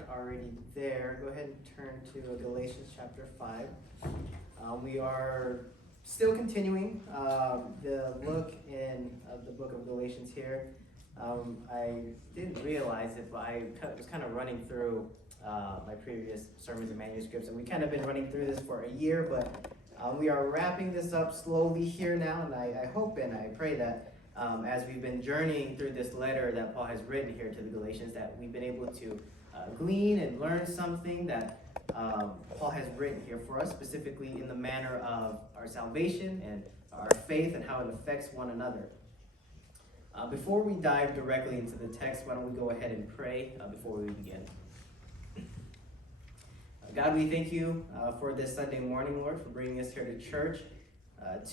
aren't already there, go ahead and turn to Galatians chapter 5. We are still continuing the look in the book of Galatians here. I didn't realize it, but I was kind of running through my previous sermons and manuscripts, and we've kind of been running through this for a year, but we are wrapping this up slowly here now, and I hope and I pray that as we've been journeying through this letter that Paul has written here to the Galatians, that we've been able to glean and learn something that Paul has written here for us, specifically in the manner of our salvation and our faith and how it affects one another. Before we dive directly into the text, why don't we go ahead and pray before we begin. God, we thank you for this Sunday morning, Lord, for bringing us here to church,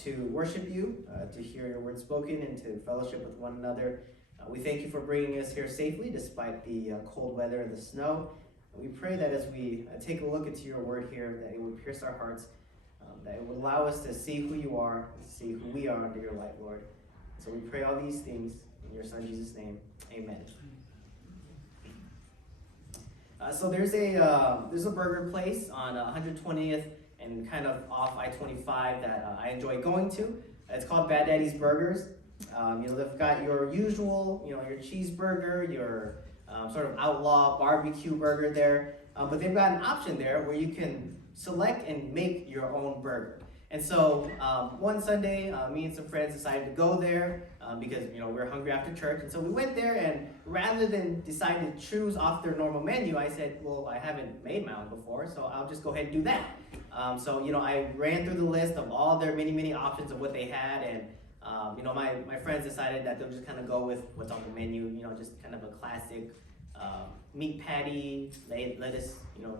to worship you, to hear your word spoken, and to fellowship with one another. We thank you for bringing us here safely despite the cold weather and the snow. We pray that as we take a look into your word here, that it would pierce our hearts, that it would allow us to see who you are, to see who we are under your light, Lord. So we pray all these things in your Son Jesus' name. Amen. So there's a burger place on 120th and kind of off I-25 that I enjoy going to. It's called Bad Daddy's Burgers. They've got your usual, your cheeseburger, your sort of outlaw barbecue burger there, but they've got an option there where you can select and make your own burger. And so one Sunday, me and some friends decided to go there because we were hungry after church. And so we went there, and rather than decide to choose off their normal menu, I said, well, I haven't made my own before, so I'll just go ahead and do that. I ran through the list of all their many options of what they had, and my friends decided that they'll just kind of go with what's on the menu, just kind of a classic meat patty, lettuce,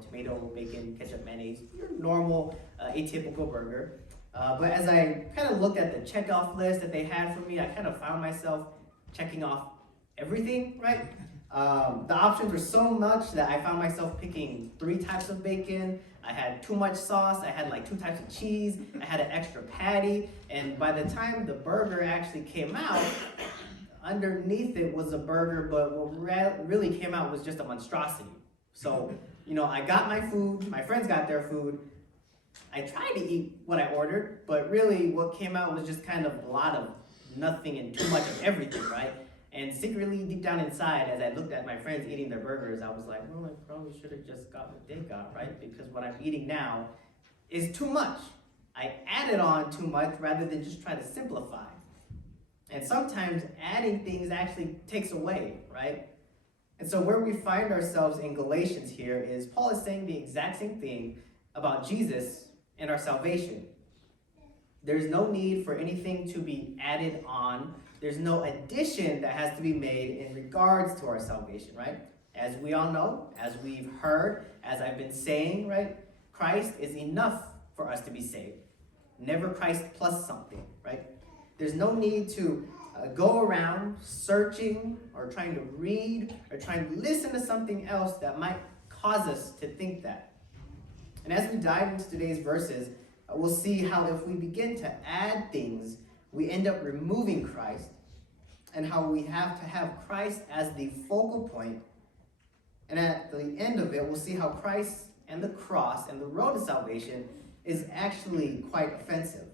tomato, bacon, ketchup, mayonnaise, your normal atypical burger. But as I kind of looked at the checkoff list that they had for me, I kind of found myself checking off everything, right? The options were so much that I found myself picking 3 types of bacon. I had too much sauce. I had like 2 types of cheese. I had an extra patty. And by the time the burger actually came out, underneath it was a burger, but what really came out was just a monstrosity. So, I got my food, my friends got their food. I tried to eat what I ordered, but really what came out was just kind of a lot of nothing and too much of everything, right? And secretly, deep down inside, as I looked at my friends eating their burgers, I was like, well, I probably should have just got what they got, right? Because what I'm eating now is too much. I added on too much rather than just try to simplify. And sometimes adding things actually takes away, right? And so where we find ourselves in Galatians here is Paul is saying the exact same thing about Jesus and our salvation. There's no need for anything to be added on. There's no addition that has to be made in regards to our salvation, right? As we all know, as we've heard, as I've been saying, right? Christ is enough for us to be saved. Never Christ plus something, right? There's no need to go around searching or trying to read or trying to listen to something else that might cause us to think that. And as we dive into today's verses, we'll see how if we begin to add things, we end up removing Christ, and how we have to have Christ as the focal point. And at the end of it, we'll see how Christ and the cross and the road to salvation is actually quite offensive.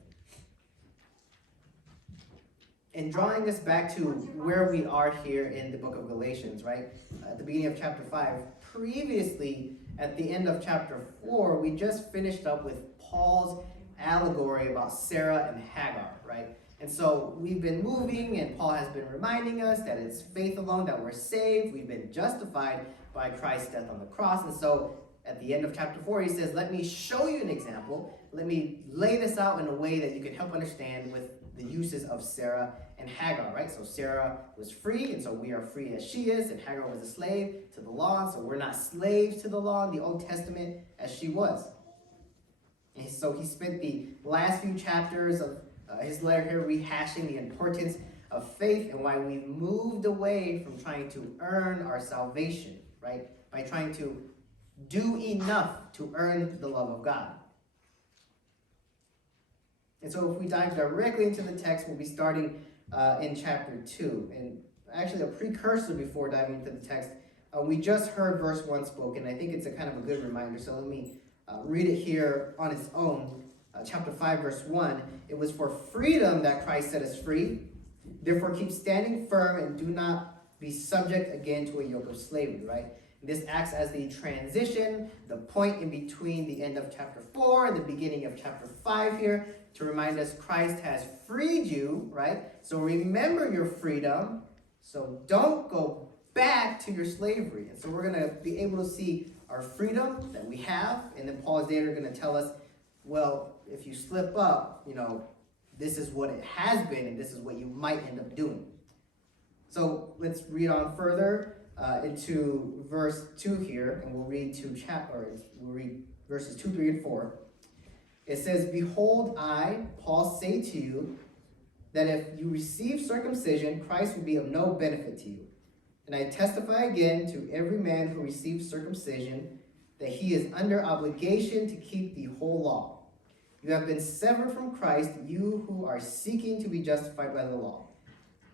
And drawing us back to where we are here in the book of Galatians, right? At the beginning of chapter 5, previously at the end of chapter 4, we just finished up with Paul's allegory about Sarah and Hagar, right? And so we've been moving, and Paul has been reminding us that it's faith alone that we're saved. We've been justified by Christ's death on the cross. And so at the end of chapter 4, he says, let me show you an example. Let me lay this out in a way that you can help understand with the uses of Sarah and Hagar, right? So Sarah was free, and so we are free as she is, and Hagar was a slave to the law, so we're not slaves to the law in the Old Testament as she was. And so he spent the last few chapters of his letter here rehashing the importance of faith and why we've moved away from trying to earn our salvation, right? By trying to do enough to earn the love of God. And so if we dive directly into the text, we'll be starting in chapter 2. And actually a precursor before diving into the text, We just heard verse 1 spoken. I think it's a kind of a good reminder, so let me read it here on its own. Chapter 5, verse 1. It was for freedom that Christ set us free. Therefore, keep standing firm and do not be subject again to a yoke of slavery, right? This acts as the transition, the point in between the end of chapter 4 and the beginning of chapter 5 here, to remind us Christ has freed you, right? So remember your freedom. So don't go back to your slavery. And so we're going to be able to see our freedom that we have. And then Paul is later going to tell us, well, if you slip up, this is what it has been, and this is what you might end up doing. So let's read on further into verse 2 here, and we'll read verses 2, 3, and 4. It says, "Behold, I, Paul, say to you that if you receive circumcision, Christ will be of no benefit to you. And I testify again to every man who receives circumcision that he is under obligation to keep the whole law. You have been severed from Christ, you who are seeking to be justified by the law.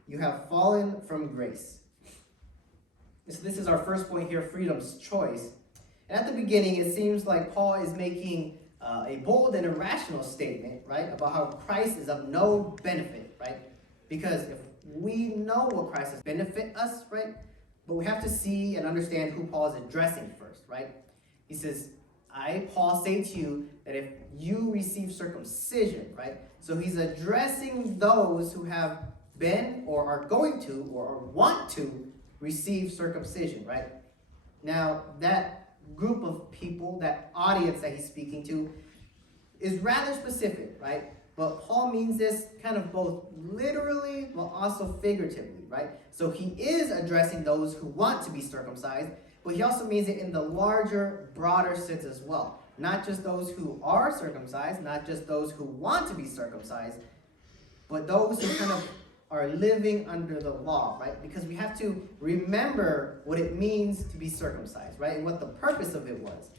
You have fallen from grace." So this is our first point here, freedom's choice. And at the beginning, it seems like Paul is making a bold and irrational statement, right, about how Christ is of no benefit, right? Because if we know what Christ has benefit us, right, but we have to see and understand who Paul is addressing first, right? He says, "I, Paul, say to you that if you receive circumcision," right? So he's addressing those who have been or are going to or want to receive circumcision, right? Now, that group of people, that audience that he's speaking to, is rather specific, right? But Paul means this kind of both literally but also figuratively, right? So he is addressing those who want to be circumcised, but he also means it in the larger, broader sense as well. Not just those who are circumcised, not just those who want to be circumcised, but those who kind of are living under the law, right? Because we have to remember what it means to be circumcised, right? And what the purpose of it was.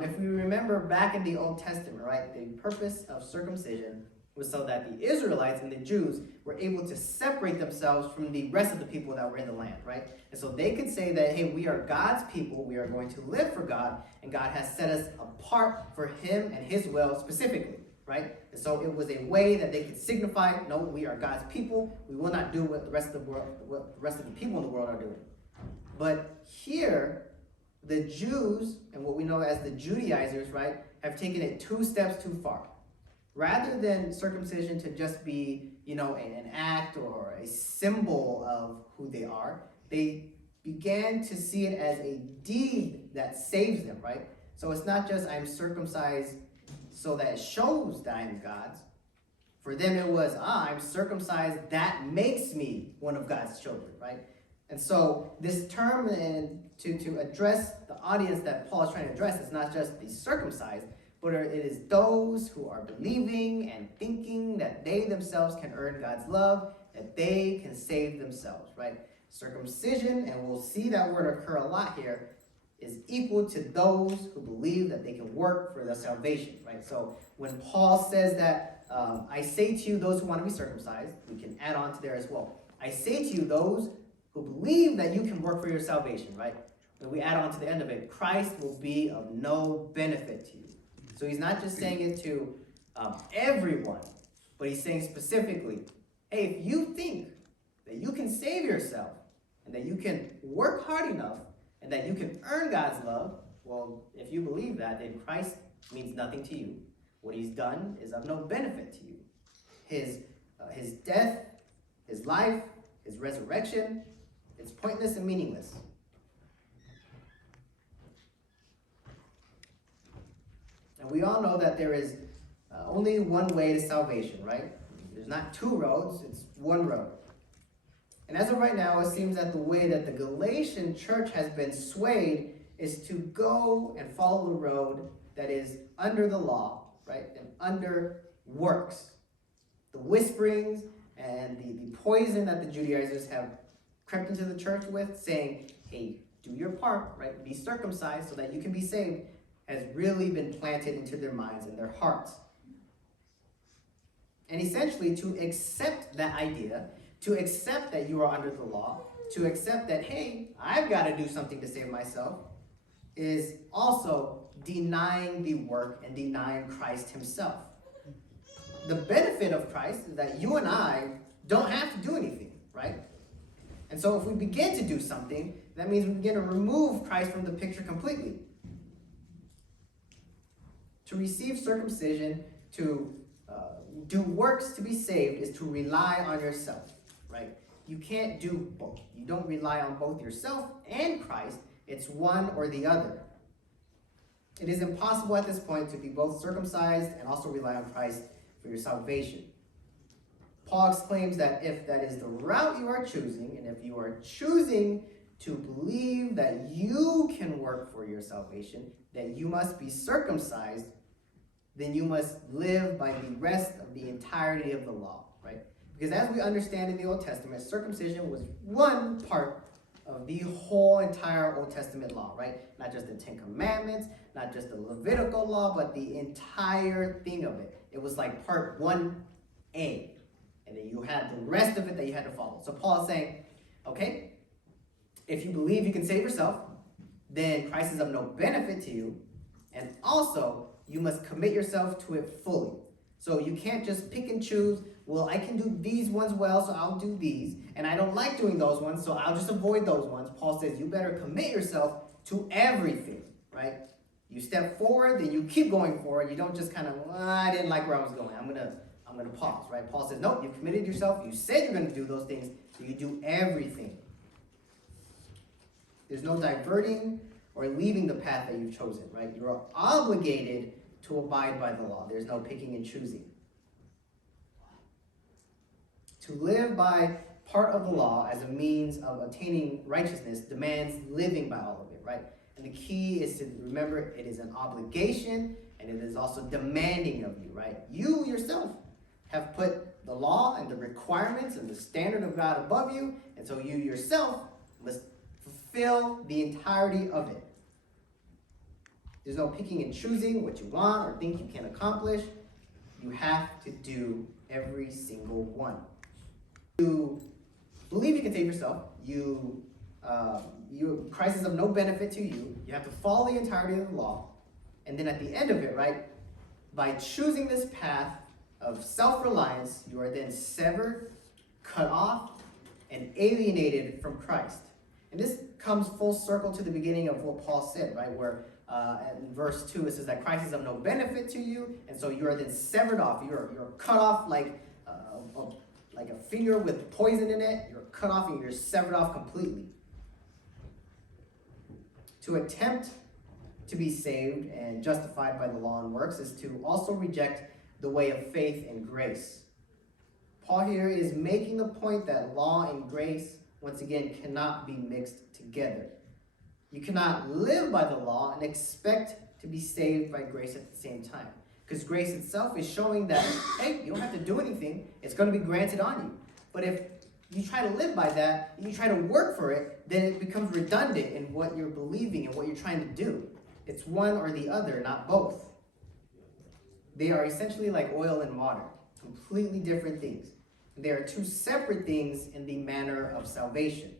If we remember back in the Old Testament, right, the purpose of circumcision was so that the Israelites and the Jews were able to separate themselves from the rest of the people that were in the land, right? And so they could say that, hey, we are God's people, we are going to live for God, and God has set us apart for him and his will specifically, right? And so it was a way that they could signify, no, we are God's people, we will not do what the rest of the people in the world are doing. But here, the Jews, and what we know as the Judaizers, right, have taken it 2 steps too far. Rather than circumcision to just be, an act or a symbol of who they are, they began to see it as a deed that saves them, right? So it's not just I'm circumcised so that it shows that I'm God's. For them it was, I'm circumcised, that makes me one of God's children, right? And so this term, and to address the audience that Paul is trying to address, is not just the circumcised, but it is those who are believing and thinking that they themselves can earn God's love, that they can save themselves, right? Circumcision, and we'll see that word occur a lot here, is equal to those who believe that they can work for their salvation, right? So when Paul says that, I say to you those who want to be circumcised, we can add on to there as well. I say to you those who believe that you can work for your salvation, right? When we add on to the end of it, Christ will be of no benefit to you. So he's not just saying it to everyone, but he's saying specifically, hey, if you think that you can save yourself and that you can work hard enough and that you can earn God's love, well, if you believe that, then Christ means nothing to you. What he's done is of no benefit to you. His death, his life, his resurrection, it's pointless and meaningless. And we all know that there is only one way to salvation, right? There's not 2 roads, it's 1 road. And as of right now, it seems that the way that the Galatian church has been swayed is to go and follow the road that is under the law, right? And under works. The whisperings and the poison that the Judaizers have crept into the church with, saying, hey, do your part, right? Be circumcised so that you can be saved, has really been planted into their minds and their hearts. And essentially, to accept that idea, to accept that you are under the law, to accept that, hey, I've got to do something to save myself, is also denying the work and denying Christ himself. The benefit of Christ is that you and I don't have to do anything, right? And so if we begin to do something, that means we begin to remove Christ from the picture completely. To receive circumcision, to do works to be saved, is to rely on yourself, right? You can't do both. You don't rely on both yourself and Christ. It's one or the other. It is impossible at this point to be both circumcised and also rely on Christ for your salvation. Paul exclaims that if that is the route you are choosing, and if you are choosing to believe that you can work for your salvation, that you must be circumcised, then you must live by the rest of the entirety of the law, right? Because as we understand in the Old Testament, circumcision was one part of the whole entire Old Testament law, right? Not just the Ten Commandments, not just the Levitical law, but the entire thing of it. It was like part 1A. And then you had the rest of it that you had to follow. So Paul is saying, okay, if you believe you can save yourself, then Christ is of no benefit to you. And also, you must commit yourself to it fully. So you can't just pick and choose, well, I can do these ones well, so I'll do these. And I don't like doing those ones, so I'll just avoid those ones. Paul says you better commit yourself to everything, right? You step forward, then you keep going forward. You don't just kind of, I didn't like where I was going. I'm gonna pause, right? Paul says, nope, you've committed yourself. You said you're going to do those things, so you do everything. There's no diverting or leaving the path that you've chosen, right? You're obligated to abide by the law. There's no picking and choosing. To live by part of the law as a means of attaining righteousness demands living by all of it, right? And the key is to remember it is an obligation and it is also demanding of you, right? You yourself have put the law and the requirements and the standard of God above you, and so you yourself must fulfill the entirety of it. There's no picking and choosing what you want or think you can accomplish. You have to do every single one. You believe you can save yourself. Christ is of no benefit to you. You have to follow the entirety of the law. And then at the end of it, right, by choosing this path of self-reliance, you are then severed, cut off, and alienated from Christ. And this comes full circle to the beginning of what Paul said, right, where in verse 2 it says that Christ is of no benefit to you, and so you are then severed off. You're cut off like a finger with poison in it. You're cut off and you're severed off completely. To attempt to be saved and justified by the law and works is to also reject the way of faith and grace. Paul here is making the point that law and grace, once again, cannot be mixed together. You cannot live by the law and expect to be saved by grace at the same time. Because grace itself is showing that, hey, you don't have to do anything. It's going to be granted on you. But if you try to live by that, and you try to work for it, then it becomes redundant in what you're believing and what you're trying to do. It's one or the other, not both. They are essentially like oil and water, completely different things. They are two separate things in the manner of salvation.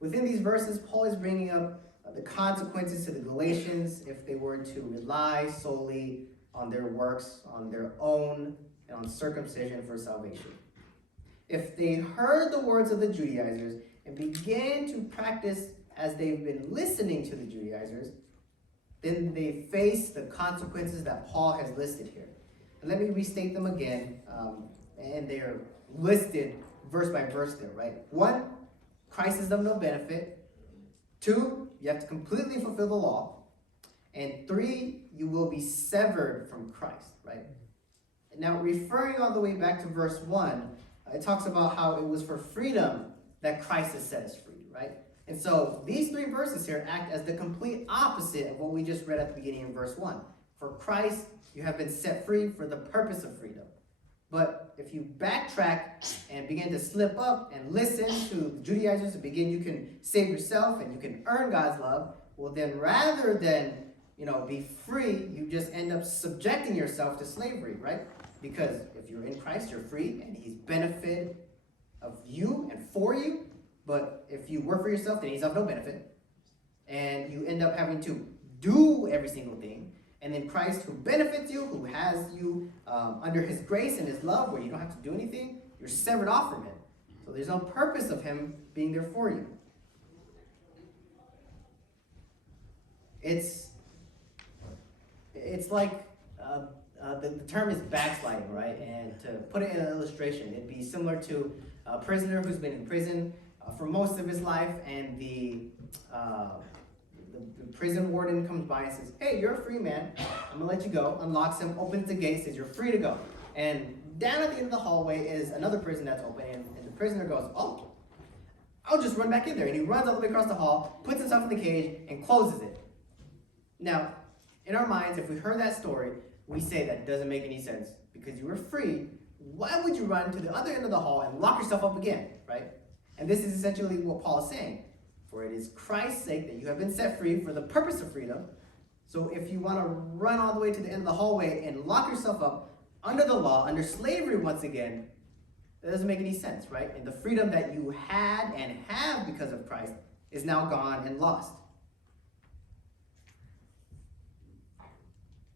Within these verses, Paul is bringing up the consequences to the Galatians if they were to rely solely on their works, on their own, and on circumcision for salvation. If they heard the words of the Judaizers and began to practice as they've been listening to the Judaizers, then they face the consequences that Paul has listed here. And let me restate them again, and they are listed verse by verse there, right? 1, Christ is of no benefit. 2, you have to completely fulfill the law. And 3, you will be severed from Christ, right? Now, referring all the way back to verse 1, it talks about how it was for freedom that Christ has set us free, right? And so these 3 verses here act as the complete opposite of what we just read at the beginning of verse 1. For Christ, you have been set free for the purpose of freedom. But if you backtrack and begin to slip up and listen to the Judaizers and begin, you can save yourself and you can earn God's love, well then rather than, be free, you just end up subjecting yourself to slavery, right? Because if you're in Christ, you're free and he's benefited of you and for you, but if you work for yourself, then he's of no benefit. And you end up having to do every single thing. And then Christ, who benefits you, who has you under his grace and his love, where you don't have to do anything, you're severed off from him. So there's no purpose of him being there for you. It's like the term is backsliding, right? And to put it in an illustration, it'd be similar to a prisoner who's been in prison for most of his life, and the prison warden comes by and says, "Hey, you're a free man. I'm gonna let you go." Unlocks him, opens the gate, says, "You're free to go." And down at the end of the hallway is another prison that's open, and the prisoner goes, "Oh, I'll just run back in there." And he runs all the way across the hall, puts himself in the cage, and closes it. Now, in our minds, if we heard that story, we say that doesn't make any sense. Because you were free, why would you run to the other end of the hall and lock yourself up again, right? And this is essentially what Paul is saying. For it is Christ's sake that you have been set free for the purpose of freedom. So if you want to run all the way to the end of the hallway and lock yourself up under the law, under slavery once again, that doesn't make any sense, right? And the freedom that you had and have because of Christ is now gone and lost.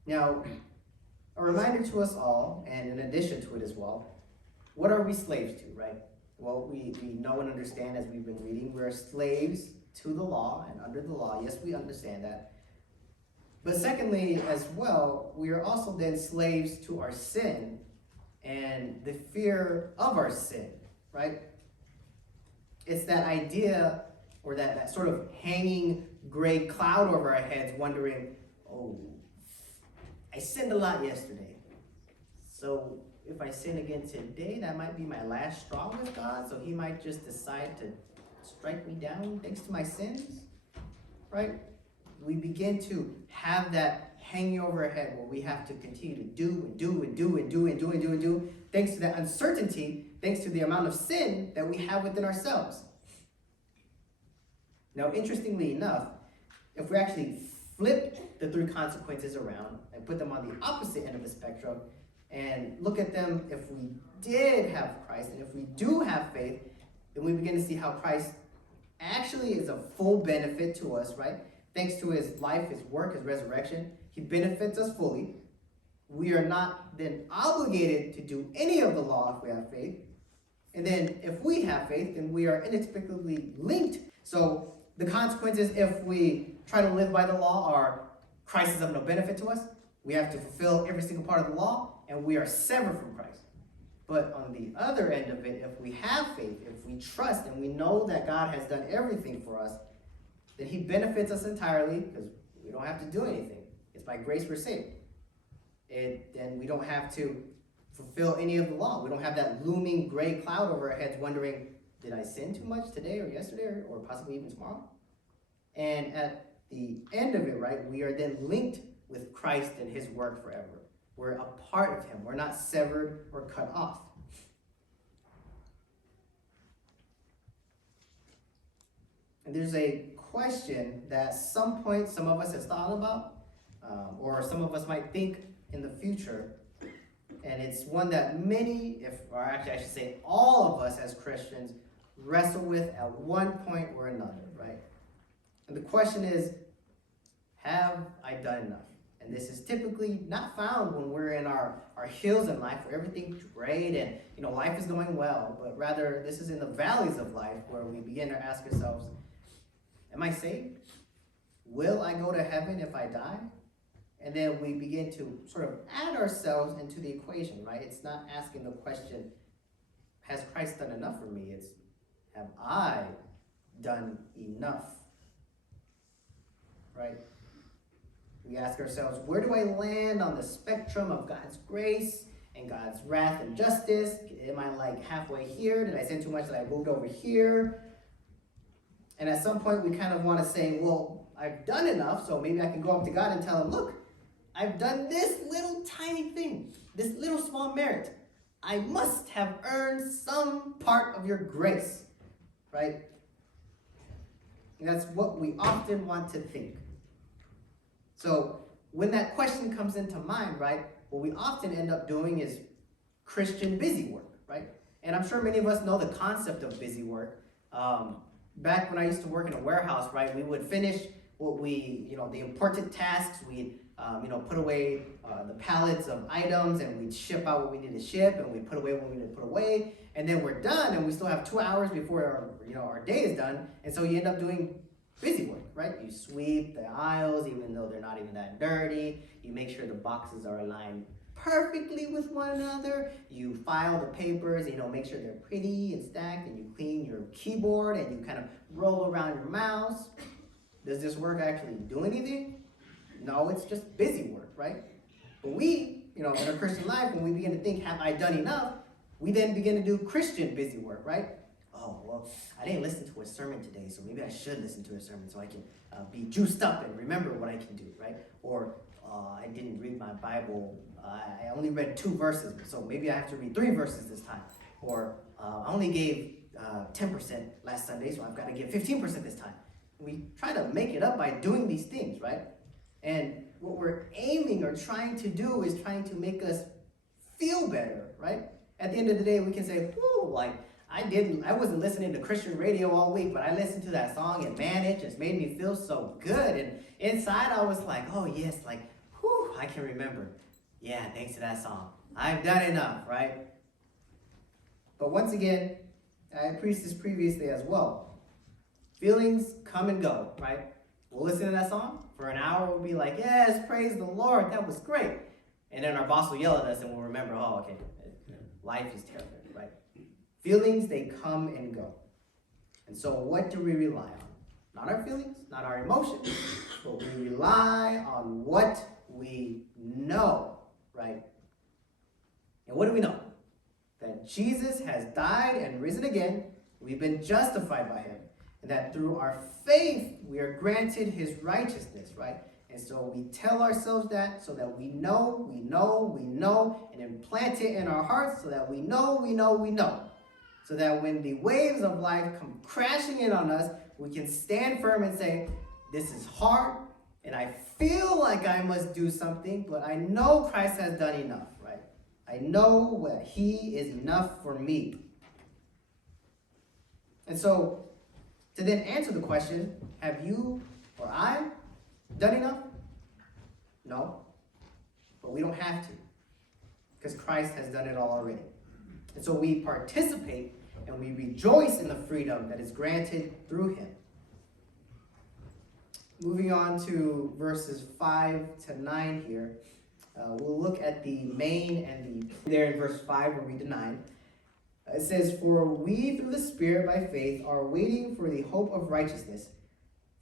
Now, a reminder to us all, and in addition to it as well, what are we slaves to, right? Well, we know and understand as we've been reading, we're slaves to the law and under the law. Yes, we understand that. But secondly, as well, we are also then slaves to our sin and the fear of our sin, right? It's that idea, or that sort of hanging gray cloud over our heads, wondering, oh, I sinned a lot yesterday. So if I sin again today, that might be my last straw with God, so he might just decide to strike me down thanks to my sins, right? We begin to have that hanging over our head where we have to continue to do, thanks to that uncertainty, thanks to the amount of sin that we have within ourselves. Now, interestingly enough, if we actually flip the three consequences around and put them on the opposite end of the spectrum and look at them, if we did have Christ and if we do have faith, then we begin to see how Christ actually is a full benefit to us, right? Thanks to his life, his work, his resurrection, he benefits us fully. We are not then obligated to do any of the law if we have faith. And then if we have faith, then we are inexplicably linked. So the consequences if we try to live by the law are Christ is of no benefit to us. We have to fulfill every single part of the law, and we are severed from Christ. But on the other end of it, if we have faith, if we trust, and we know that God has done everything for us, then he benefits us entirely because we don't have to do anything. It's by grace we're saved. Then we don't have to fulfill any of the law. We don't have that looming gray cloud over our heads wondering, did I sin too much today or yesterday or possibly even tomorrow? And at the end of it, right, we are then linked with Christ and his work forever. We're a part of him. We're not severed or cut off. And there's a question that at some point some of us have thought about, or some of us might think in the future. And it's one that many, or actually I should say all of us as Christians, wrestle with at one point or another, right? And the question is, have I done enough? And this is typically not found when we're in our hills in life where everything's great and life is going well, but rather this is in the valleys of life where we begin to ask ourselves, am I saved? Will I go to heaven if I die? And then we begin to sort of add ourselves into the equation, right? It's not asking the question, has Christ done enough for me? It's, have I done enough? Right? We ask ourselves, where do I land on the spectrum of God's grace and God's wrath and justice? Am I like halfway here? Did I sin too much that I moved over here? And at some point we kind of want to say, well, I've done enough, so maybe I can go up to God and tell him, look, I've done this little tiny thing, this little small merit. I must have earned some part of your grace, right? And that's what we often want to think. So when that question comes into mind, right, what we often end up doing is Christian busy work, right? And I'm sure many of us know the concept of busy work. Back when I used to work in a warehouse, right, we would finish what the important tasks. We'd, put away the pallets of items, and we'd ship out what we need to ship, and we'd put away what we need to put away. And then we're done, and we still have 2 hours before our day is done. And so you end up doing busy work, right? You sweep the aisles, even though they're not even that dirty. You make sure the boxes are aligned perfectly with one another. You file the papers, make sure they're pretty and stacked, and you clean your keyboard, and you kind of roll around your mouse. Does this work actually do anything? No, it's just busy work, right? But we, in our Christian life, when we begin to think, have I done enough? We then begin to do Christian busy work, right? Oh, well, I didn't listen to a sermon today, so maybe I should listen to a sermon so I can be juiced up and remember what I can do, right? Or I didn't read my Bible. I only read 2 verses, so maybe I have to read 3 verses this time. Or I only gave 10% last Sunday, so I've got to give 15% this time. We try to make it up by doing these things, right? And what we're aiming or trying to do is trying to make us feel better, right? At the end of the day, we can say, whoo, I wasn't listening to Christian radio all week, but I listened to that song, and man, it just made me feel so good. And inside I was like, oh yes, whew, I can remember. Yeah, thanks to that song. I've done enough, right? But once again, I preached this previously as well. Feelings come and go, right? We'll listen to that song. For an hour, we'll be like, yes, praise the Lord, that was great. And then our boss will yell at us, and we'll remember, oh, okay, life is terrible, right? Feelings, they come and go. And so what do we rely on? Not our feelings, not our emotions, but we rely on what we know, right? And what do we know? That Jesus has died and risen again. We've been justified by him. And that through our faith, we are granted his righteousness, right? And so we tell ourselves that so that we know, and implant it in our hearts so that we know. So that when the waves of life come crashing in on us, we can stand firm and say, this is hard, and I feel like I must do something, but I know Christ has done enough, right? I know that he is enough for me. And so, to then answer the question, have you or I done enough? No. But we don't have to, because Christ has done it all already. And so we participate and we rejoice in the freedom that is granted through him. Moving on to verses 5 to 9 here, we'll look at the main and the... There in verse 5, we'll read to 9. It says, for we through the Spirit by faith are waiting for the hope of righteousness.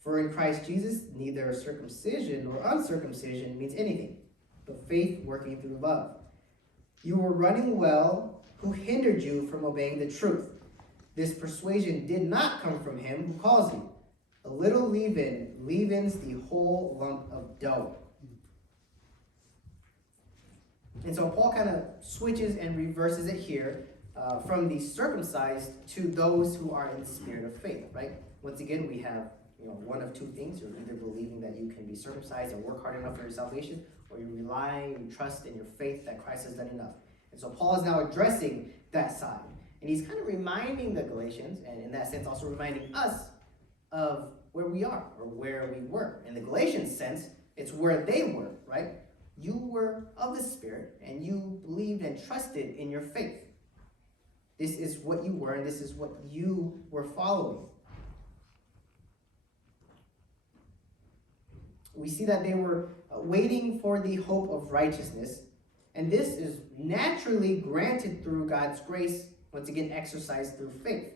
For in Christ Jesus, neither circumcision nor uncircumcision means anything, but faith working through love. You were running well. Who hindered you from obeying the truth? This persuasion did not come from him who calls you. A little leaven leavens the whole lump of dough. And so Paul kind of switches and reverses it here from the circumcised to those who are in the spirit of faith, right? Once again, we have one of 2 things. You're either believing that you can be circumcised and work hard enough for your salvation, or you're relying, you trust in your faith that Christ has done enough. And so Paul is now addressing that side. And he's kind of reminding the Galatians, and in that sense also reminding us, of where we are or where we were. In the Galatians sense, it's where they were, right? You were of the Spirit, and you believed and trusted in your faith. This is what you were, and this is what you were following. We see that they were waiting for the hope of righteousness, and this is naturally granted through God's grace, once again exercised through faith.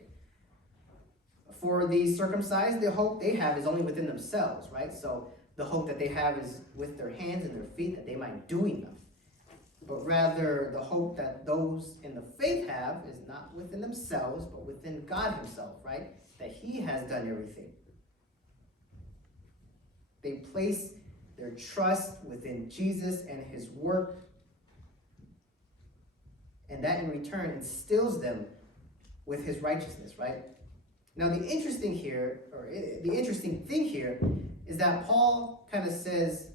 For the circumcised, the hope they have is only within themselves, right? So the hope that they have is with their hands and their feet, that they might do enough. But rather, the hope that those in the faith have is not within themselves, but within God himself, right? That he has done everything. They place their trust within Jesus and his work, and that in return instills them with his righteousness, right? Now the interesting thing here is that Paul kind of says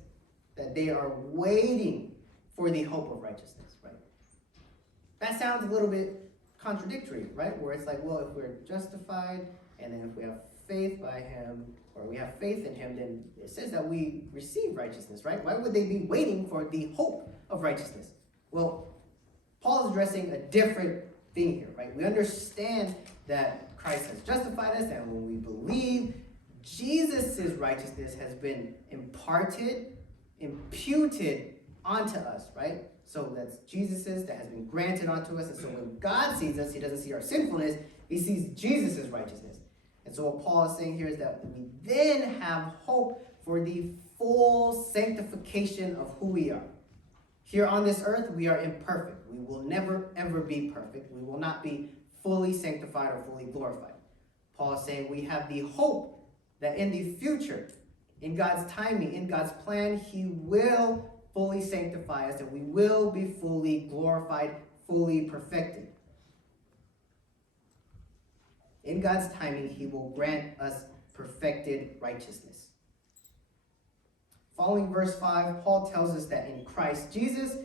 that they are waiting for the hope of righteousness, right? That sounds a little bit contradictory, right? Where it's like, well, if we're justified, and then if we have faith by him, or we have faith in him, then it says that we receive righteousness, right? Why would they be waiting for the hope of righteousness? Well, Paul is addressing a different thing here, right? We understand that Christ has justified us, and when we believe, Jesus' righteousness has been imputed onto us, right? So that's Jesus's that has been granted onto us. And so when God sees us, he doesn't see our sinfulness, he sees Jesus' righteousness. And so what Paul is saying here is that we then have hope for the full sanctification of who we are. Here on this earth, we are imperfect. We will never, ever be perfect. We will not be fully sanctified or fully glorified. Paul is saying we have the hope that in the future, in God's timing, in God's plan, he will fully sanctify us and we will be fully glorified, fully perfected. In God's timing, he will grant us perfected righteousness. Following verse 5, Paul tells us that in Christ Jesus,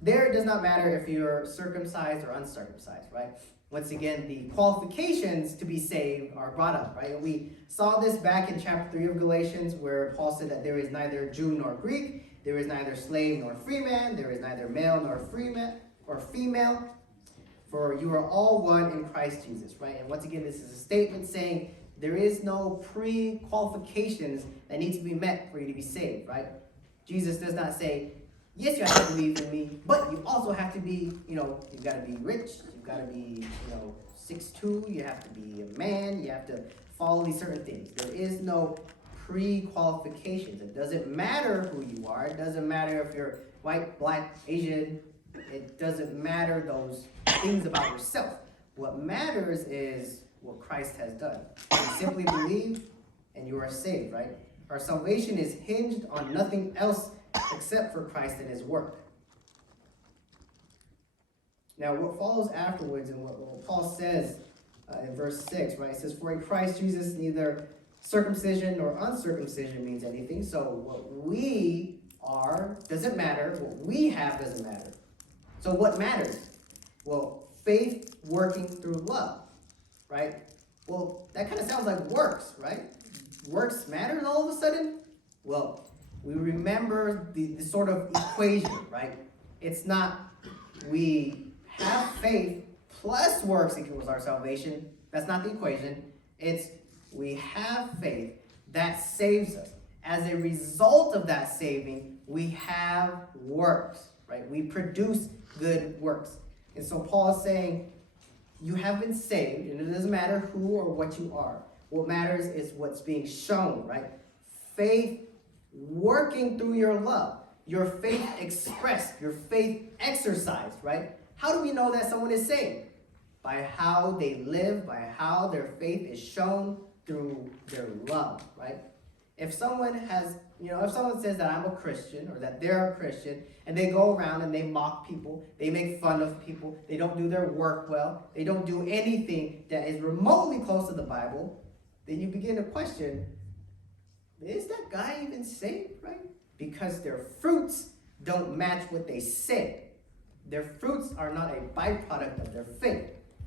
there it does not matter if you're circumcised or uncircumcised, right? Once again, the qualifications to be saved are brought up, right? And we saw this back in chapter 3 of Galatians, where Paul said that there is neither Jew nor Greek, there is neither slave nor free man, there is neither male nor female, for you are all one in Christ Jesus, right? And once again, this is a statement saying there is no pre-qualifications that need to be met for you to be saved, right? Jesus does not say, yes, you have to believe in me, but you also have to be, you've got to be rich, you've got to be, 6'2", you have to be a man, you have to follow these certain things. There is no pre-qualifications. It doesn't matter who you are. It doesn't matter if you're white, black, Asian. It doesn't matter those things about yourself. What matters is what Christ has done. You simply believe and you are saved, right? Our salvation is hinged on nothing else except for Christ and his work. Now, what follows afterwards and what Paul says in verse 6, right? It says, for in Christ Jesus, neither circumcision nor uncircumcision means anything. So what we are doesn't matter. What we have doesn't matter. So what matters? Well, faith working through love, right? Well, that kind of sounds like works, right? Works matters all of a sudden? Well, we remember the sort of equation, right? It's not we have faith plus works equals our salvation. That's not the equation. It's we have faith that saves us. As a result of that saving, we have works, right? We produce good works. And so Paul is saying, you have been saved, and it doesn't matter who or what you are. What matters is what's being shown, right? Faith working through your love, your faith expressed, your faith exercised, right? How do we know that someone is saved? By how they live, by how their faith is shown through their love, right? If someone has, if someone says that I'm a Christian or that they're a Christian and they go around and they mock people, they make fun of people, they don't do their work well, they don't do anything that is remotely close to the Bible, then you begin to question, is that guy even saved, right? Because their fruits don't match what they say. Their fruits are not a byproduct of their faith.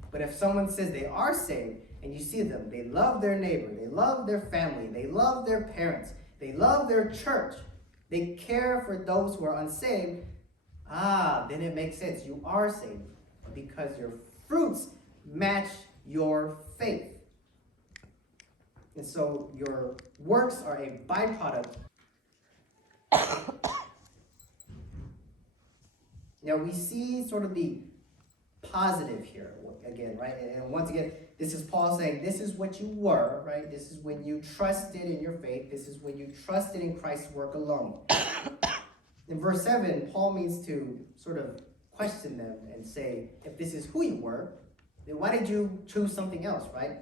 But if someone says they are saved, and you see them, they love their neighbor, they love their family, they love their parents, they love their church, they care for those who are unsaved, then it makes sense. You are saved because your fruits match your faith. And so your works are a byproduct. Now we see sort of the positive here again, right? And once again, this is Paul saying, this is what you were, right? This is when you trusted in your faith. This is when you trusted in Christ's work alone. In verse 7, Paul means to sort of question them and say, if this is who you were, then why did you choose something else, right?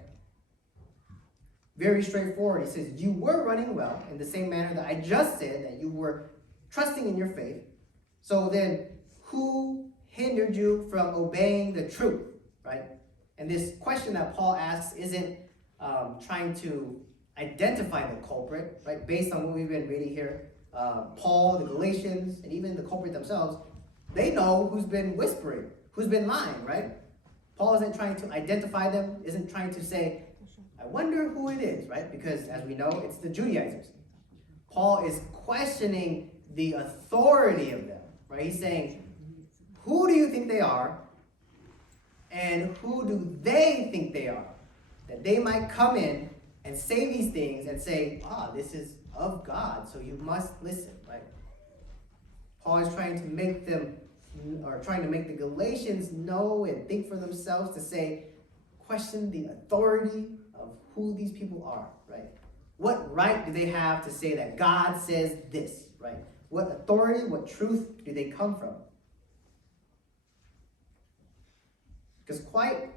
Very straightforward. He says, you were running well in the same manner that I just said, that you were trusting in your faith. So then, who hindered you from obeying the truth, right? And this question that Paul asks isn't trying to identify the culprit, right? Based on what we've been reading here, Paul, the Galatians, and even the culprit themselves, they know who's been whispering, who's been lying, right? Paul isn't trying to identify them, isn't trying to say, I wonder who it is, right? Because as we know, it's the Judaizers. Paul is questioning the authority of them, right? He's saying, who do you think they are? And who do they think they are? That they might come in and say these things and say, this is of God, so you must listen, right? Paul is trying to make the Galatians know and think for themselves to say, question the authority of who these people are, right? What right do they have to say that God says this, right? What authority, what truth do they come from? Because quite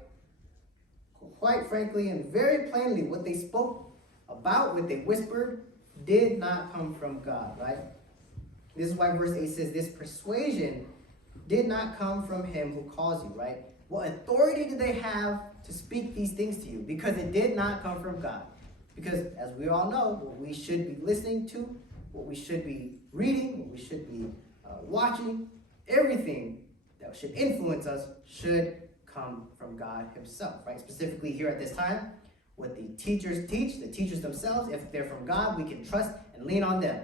frankly and very plainly, what they spoke about, what they whispered, did not come from God, right? This is why verse 8 says, this persuasion did not come from him who calls you, right? What authority do they have to speak these things to you? Because it did not come from God. Because as we all know, what we should be listening to, what we should be reading, what we should be watching, everything that should influence us should come from God himself, right? Specifically here at this time, what the teachers teach, the teachers themselves, if they're from God, we can trust and lean on them.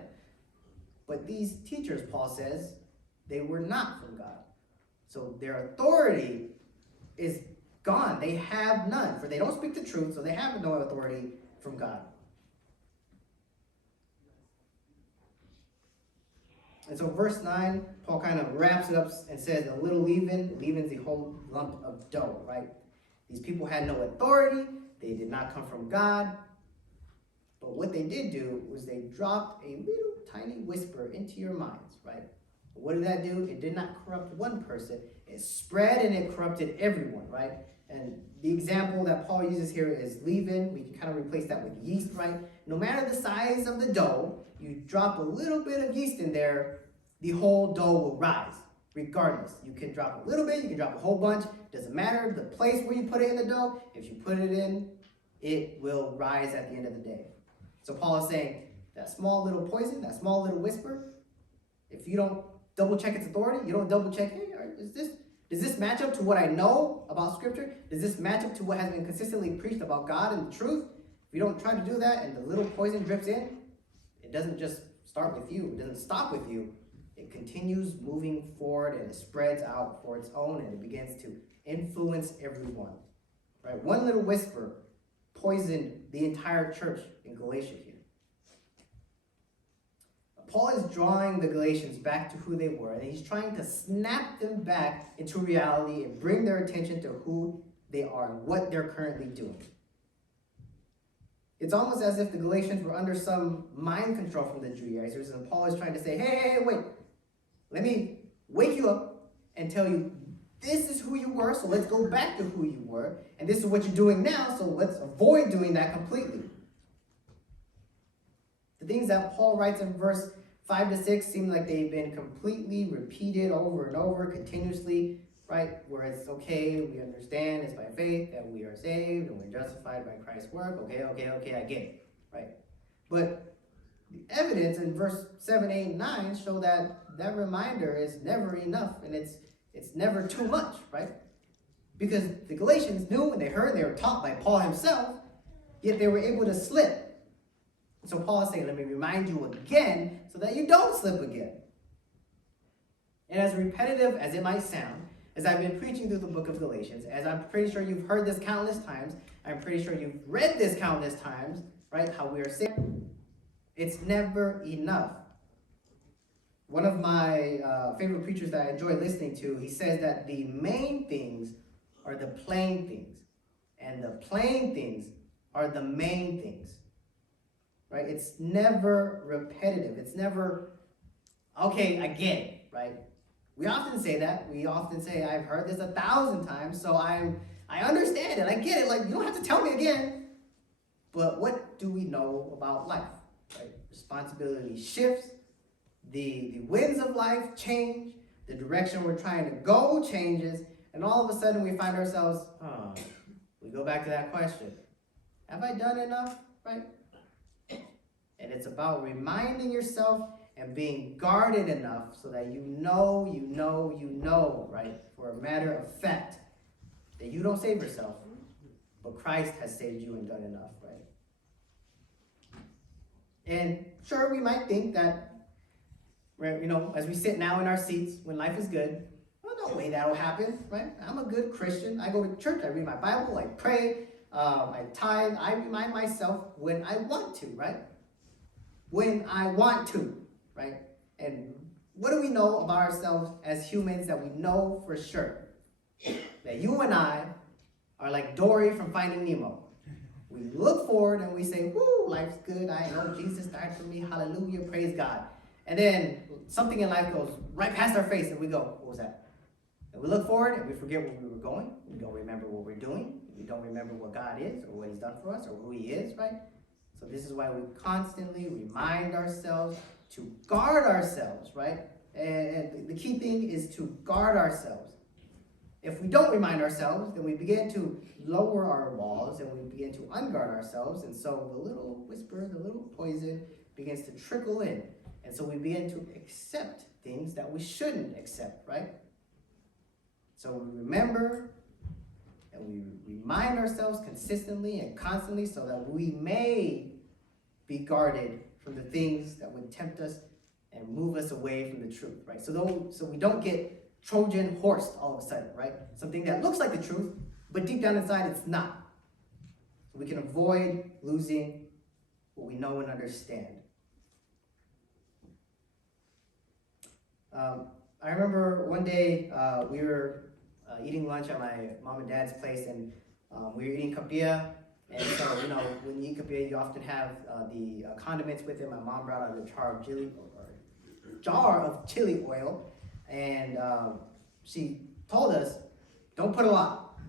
But these teachers, Paul says, they were not from God. So their authority is gone. They have none, for they don't speak the truth, so they have no authority from God. And so verse 9, Paul kind of wraps it up and says, a little leaven's the whole lump of dough, right? These people had no authority. They did not come from God. But what they did do was they dropped a little tiny whisper into your minds, right? But what did that do? It did not corrupt one person. It spread and it corrupted everyone, right? And the example that Paul uses here is leaven. We can kind of replace that with yeast, right? No matter the size of the dough, you drop a little bit of yeast in there, the whole dough will rise, regardless. You can drop a little bit, you can drop a whole bunch. Doesn't matter the place where you put it in the dough. If you put it in, it will rise at the end of the day. So Paul is saying that small little poison, that small little whisper, if you don't double check its authority, you don't double check, hey, does this match up to what I know about Scripture? Does this match up to what has been consistently preached about God and the truth? If you don't try to do that and the little poison drips in, it doesn't just start with you. It doesn't stop with you. It continues moving forward and it spreads out for its own and it begins to influence everyone. Right? One little whisper poisoned the entire church in Galatia here. Paul is drawing the Galatians back to who they were, and he's trying to snap them back into reality and bring their attention to who they are and what they're currently doing. It's almost as if the Galatians were under some mind control from the Judaizers, and Paul is trying to say, hey, wait, let me wake you up and tell you this is who you were, so let's go back to who you were, and this is what you're doing now, so let's avoid doing that completely. The things that Paul writes in verse 5 to 6 seem like they've been completely repeated over and over continuously, right? Where it's okay, we understand it's by faith that we are saved and we're justified by Christ's work. Okay, I get it, right? But the evidence in verse 7, 8, and 9 show that that reminder is never enough and it's never too much, right? Because the Galatians knew and they heard, they were taught by Paul himself, yet they were able to slip. So Paul is saying, let me remind you again so that you don't slip again. And as repetitive as it might sound, as I've been preaching through the book of Galatians, as I'm pretty sure you've heard this countless times, I'm pretty sure you've read this countless times, right? How we are saved. It's never enough. One of my favorite preachers that I enjoy listening to, he says that the main things are the plain things, and the plain things are the main things. Right? It's never repetitive. It's never, okay, I get it, right? We often say that. We often say, I've heard this 1,000 times, so I understand it. I get it. Like, you don't have to tell me again. But what do we know about life? Right? Responsibility shifts. The winds of life change. The direction we're trying to go changes. And all of a sudden we find ourselves, we go back to that question. Have I done enough? Right? And it's about reminding yourself and being guarded enough so that you know, right? For a matter of fact. that you don't save yourself, but Christ has saved you and done enough, right? And sure, we might think that, as we sit now in our seats when life is good, well, no way that'll happen, right? I'm a good Christian. I go to church, I read my Bible, I pray, I tithe, I remind myself when I want to, right? When I want to, right? And what do we know about ourselves as humans that we know for sure? That you and I are like Dory from Finding Nemo. We look forward and we say, woo, life's good. I know Jesus died for me. Hallelujah, praise God. And then something in life goes right past our face and we go, what was that? And we look forward and we forget where we were going. We don't remember what we're doing. We don't remember what God is or what he's done for us or who he is, right? So this is why we constantly remind ourselves to guard ourselves, right? And the key thing is to guard ourselves. If we don't remind ourselves, then we begin to lower our walls and we begin to unguard ourselves. And so the little whisper, the little poison begins to trickle in. And so we begin to accept things that we shouldn't accept, right? So we remember and we remind ourselves consistently and constantly so that we may be guarded from the things that would tempt us and move us away from the truth, right? So we don't get Trojan horsed all of a sudden, right? Something that looks like the truth, but deep down inside it's not. So we can avoid losing what we know and understand. I remember one day we were eating lunch at my mom and dad's place, and we were eating kapia. And so, when you eat kapia, you often have the condiments with it. My mom brought out a jar of chili oil, and she told us, don't put a lot.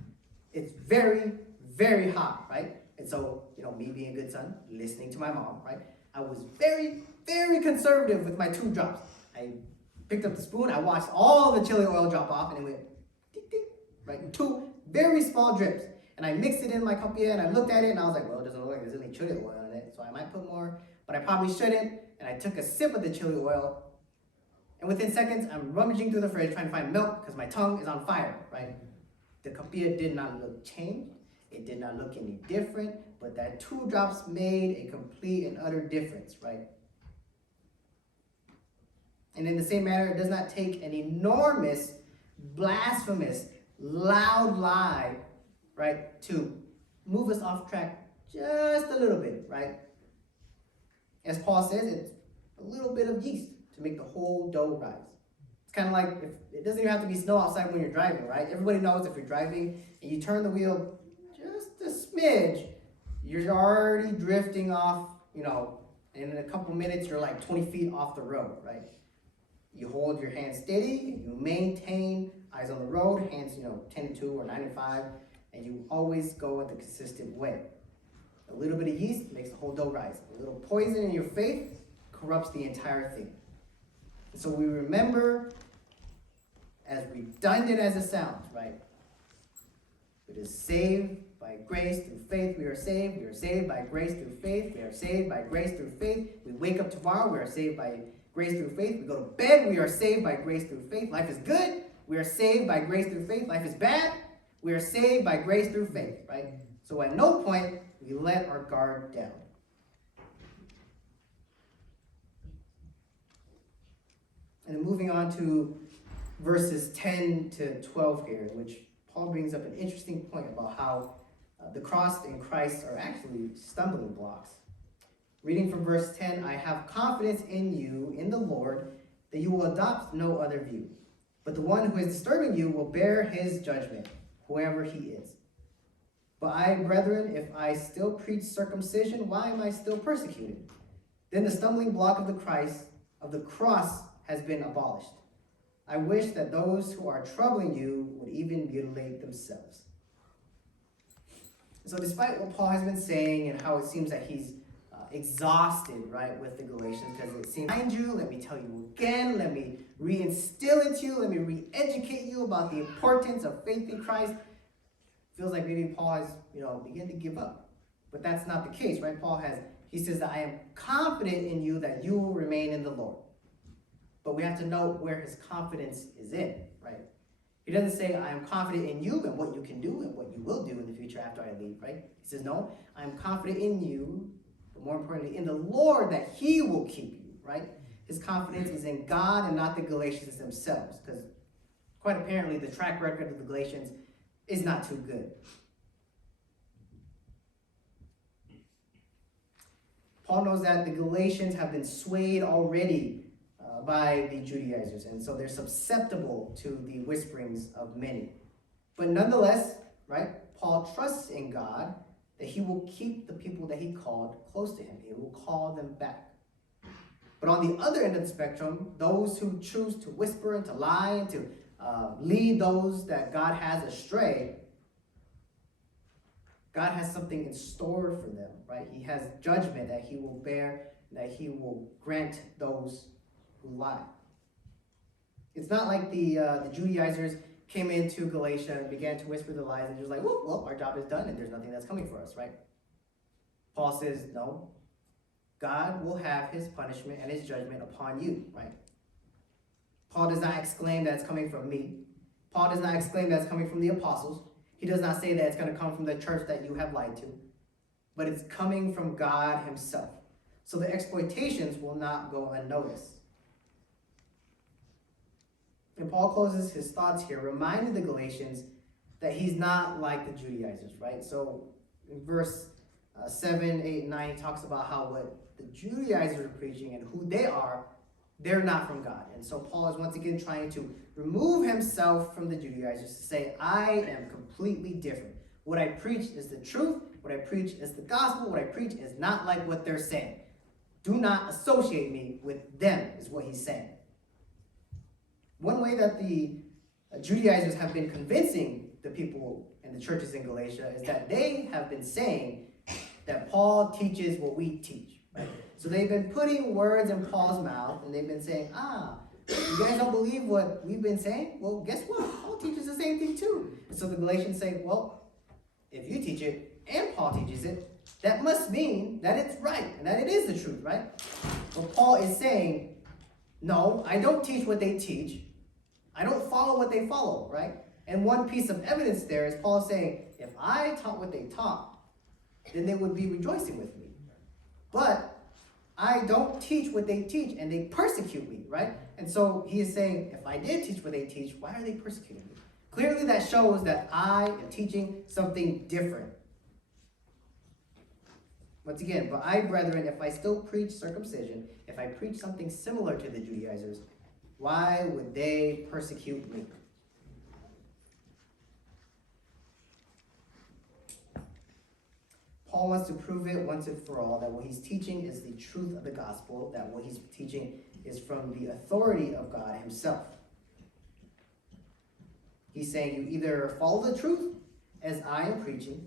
It's very, very hot, right? And so, me being a good son, listening to my mom, right? I was very, very conservative with my 2 drops. I picked up the spoon, I watched all the chili oil drop off, and it went, tick, tick, right? 2 very small drips. And I mixed it in my kapia, and I looked at it, and I was like, well, it doesn't look like there's any chili oil in it, so I might put more, but I probably shouldn't. And I took a sip of the chili oil, and within seconds, I'm rummaging through the fridge trying to find milk because my tongue is on fire, right? The kapia did not look changed. It did not look any different, but that 2 drops made a complete and utter difference, right? And in the same manner, it does not take an enormous, blasphemous, loud lie, right, to move us off track just a little bit, right? As Paul says, it's a little bit of yeast to make the whole dough rise. It's kind of like, if it doesn't even have to be snow outside when you're driving, right? Everybody knows if you're driving and you turn the wheel just a smidge, you're already drifting off, and in a couple minutes you're like 20 feet off the road, right? You hold your hands steady, you maintain eyes on the road, hands 10 to 2 or 9 to 5, and you always go in the consistent way. A little bit of yeast makes the whole dough rise. A little poison in your faith corrupts the entire thing. And so we remember, as redundant as it sounds, right? It is saved by grace through faith. We are saved. We are saved by grace through faith. We are saved by grace through faith. We wake up tomorrow. We are saved by grace through faith. We go to bed. We are saved by grace through faith. Life is good. We are saved by grace through faith. Life is bad. We are saved by grace through faith, right? So at no point we let our guard down. And then moving on to verses 10 to 12 here, in which Paul brings up an interesting point about how the cross and Christ are actually stumbling blocks. Reading from verse 10, I have confidence in you, in the Lord, that you will adopt no other view. But the one who is disturbing you will bear his judgment, whoever he is. But I, brethren, if I still preach circumcision, why am I still persecuted? Then the stumbling block of the cross has been abolished. I wish that those who are troubling you would even mutilate themselves. So despite what Paul has been saying and how it seems that he's exhausted, right, with the Galatians, because it seems, mind you, let me tell you again, let me reinstill into you, let me re-educate you about the importance of faith in Christ. Feels like maybe Paul has, begun to give up. But that's not the case, right? He says that I am confident in you that you will remain in the Lord. But we have to know where his confidence is in, right? He He doesn't say, I am confident in you and what you can do and what you will do in the future after I leave, right? He says, no, I'm confident in you, but more importantly, in the Lord that he will keep you, right? His confidence is in God and not the Galatians themselves, because quite apparently the track record of the Galatians is not too good. Paul knows that the Galatians have been swayed already by the Judaizers, and so they're susceptible to the whisperings of many. But nonetheless, right, Paul trusts in God that he will keep the people that he called close to him. He will call them back. But on the other end of the spectrum, those who choose to whisper and to lie and to lead those that God has astray, God has something in store for them, right? He has judgment that he will bear, that he will grant those who lie. It's not like the Judaizers came into Galatia and began to whisper the lies and just like, well, our job is done and there's nothing that's coming for us, right? Paul says, no, God will have his punishment and his judgment upon you, right? Paul does not exclaim that it's coming from me. Paul does not exclaim that it's coming from the apostles. He does not say that it's going to come from the church that you have lied to, but it's coming from God himself. So the exploitations will not go unnoticed. And Paul closes his thoughts here, reminding the Galatians that he's not like the Judaizers, right? So in verse 7, 8, and 9, he talks about how what the Judaizers are preaching and who they are, they're not from God. And so Paul is once again trying to remove himself from the Judaizers to say, I am completely different. What I preach is the truth. What I preach is the gospel. What I preach is not like what they're saying. Do not associate me with them, is what he's saying. One way that the Judaizers have been convincing the people in the churches in Galatia is that they have been saying that Paul teaches what we teach. Right? So they've been putting words in Paul's mouth, and they've been saying, you guys don't believe what we've been saying? Well, guess what? Paul teaches the same thing too. And so the Galatians say, well, if you teach it and Paul teaches it, that must mean that it's right and that it is the truth, right? But Paul is saying, no, I don't teach what they teach. I don't follow what they follow, right? And one piece of evidence there is Paul saying, if I taught what they taught, then they would be rejoicing with me. But I don't teach what they teach, and they persecute me, right? And so he is saying, if I did teach what they teach, why are they persecuting me? Clearly that shows that I am teaching something different. Once again, but I, brethren, if I still preach circumcision, if I preach something similar to the Judaizers, why would they persecute me? Paul wants to prove it once and for all that what he's teaching is the truth of the gospel, that what he's teaching is from the authority of God himself. He's saying you either follow the truth as I am preaching,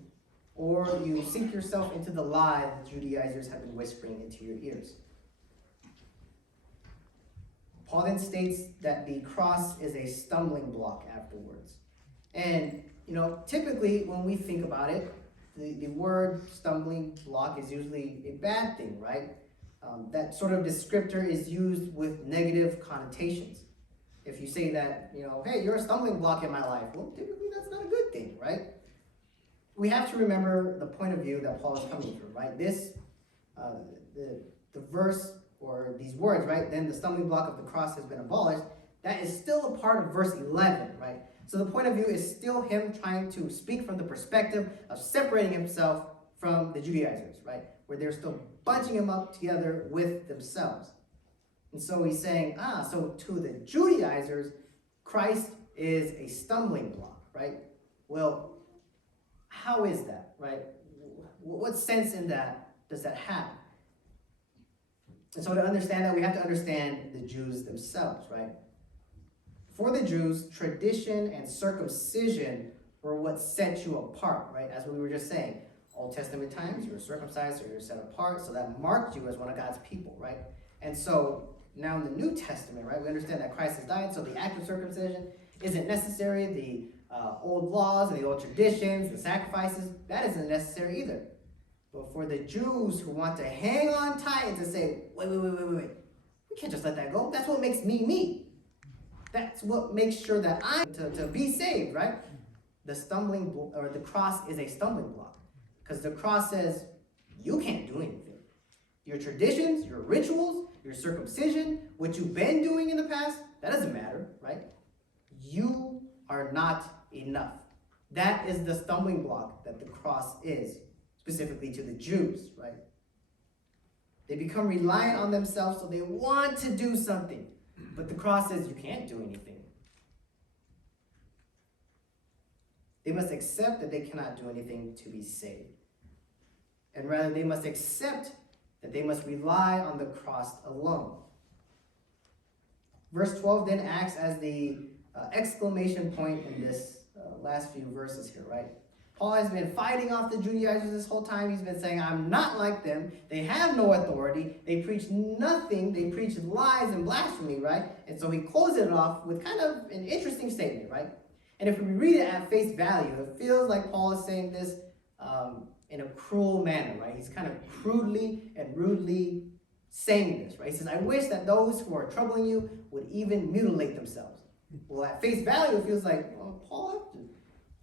or you sink yourself into the lie the Judaizers have been whispering into your ears. Paul then states that the cross is a stumbling block afterwards. And, typically when we think about it, the word stumbling block is usually a bad thing, right? That sort of descriptor is used with negative connotations. If you say that, hey, you're a stumbling block in my life, well, typically that's not a good thing, right? We have to remember the point of view that Paul is coming from, right? This, the verse or these words, right? Then the stumbling block of the cross has been abolished. That is still a part of verse 11, right? So the point of view is still him trying to speak from the perspective of separating himself from the Judaizers, right? Where they're still bunching him up together with themselves. And so he's saying, so to the Judaizers, Christ is a stumbling block, right? Well, how is that, right? What sense in that does that have? And so to understand that, we have to understand the Jews themselves, right? For the Jews, tradition and circumcision were what set you apart, right? As we were just saying, Old Testament times, you were circumcised or you're set apart, so that marked you as one of God's people, right? And so now in the New Testament, right, we understand that Christ has died, so the act of circumcision isn't necessary. The old laws and the old traditions, the sacrifices, that isn't necessary either. But for the Jews who want to hang on tight and to say, wait, we can't just let that go. That's what makes me me. That's what makes sure that I'm to be saved, right? The cross is a stumbling block. Because the cross says, you can't do anything. Your traditions, your rituals, your circumcision, what you've been doing in the past, that doesn't matter, right? You are not enough. That is the stumbling block that the cross is, specifically to the Jews, right? They become reliant on themselves, so they want to do something. But the cross says you can't do anything. They must accept that they cannot do anything to be saved. And rather, they must accept that they must rely on the cross alone. Verse 12 then acts as the exclamation point in this last few verses here, right? Paul has been fighting off the Judaizers this whole time. He's been saying, I'm not like them. They have no authority. They preach nothing. They preach lies and blasphemy, right? And so he closes it off with kind of an interesting statement, right? And if we read it at face value, it feels like Paul is saying this in a cruel manner, right? He's kind of crudely and rudely saying this, right? He says, I wish that those who are troubling you would even mutilate themselves. Well, at face value, it feels like, well, Paul,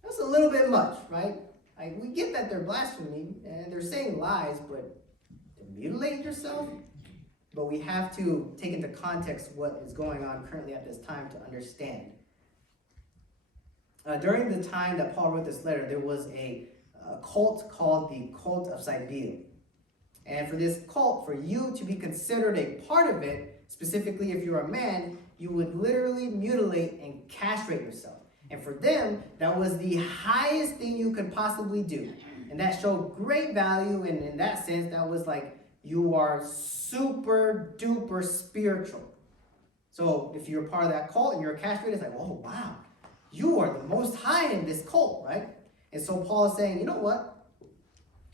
that's a little bit much, right? We get that they're blaspheming and they're saying lies, but to mutilate yourself? But we have to take into context what is going on currently at this time to understand. During the time that Paul wrote this letter, there was a cult called the cult of Cybele. And for this cult, for you to be considered a part of it, specifically if you're a man, you would literally mutilate and castrate yourself. And for them, that was the highest thing you could possibly do. And that showed great value, and in that sense, that was like, you are super duper spiritual. So if you're part of that cult and you're castrated, it's like, oh wow, you are the most high in this cult, right? And so Paul is saying, you know what?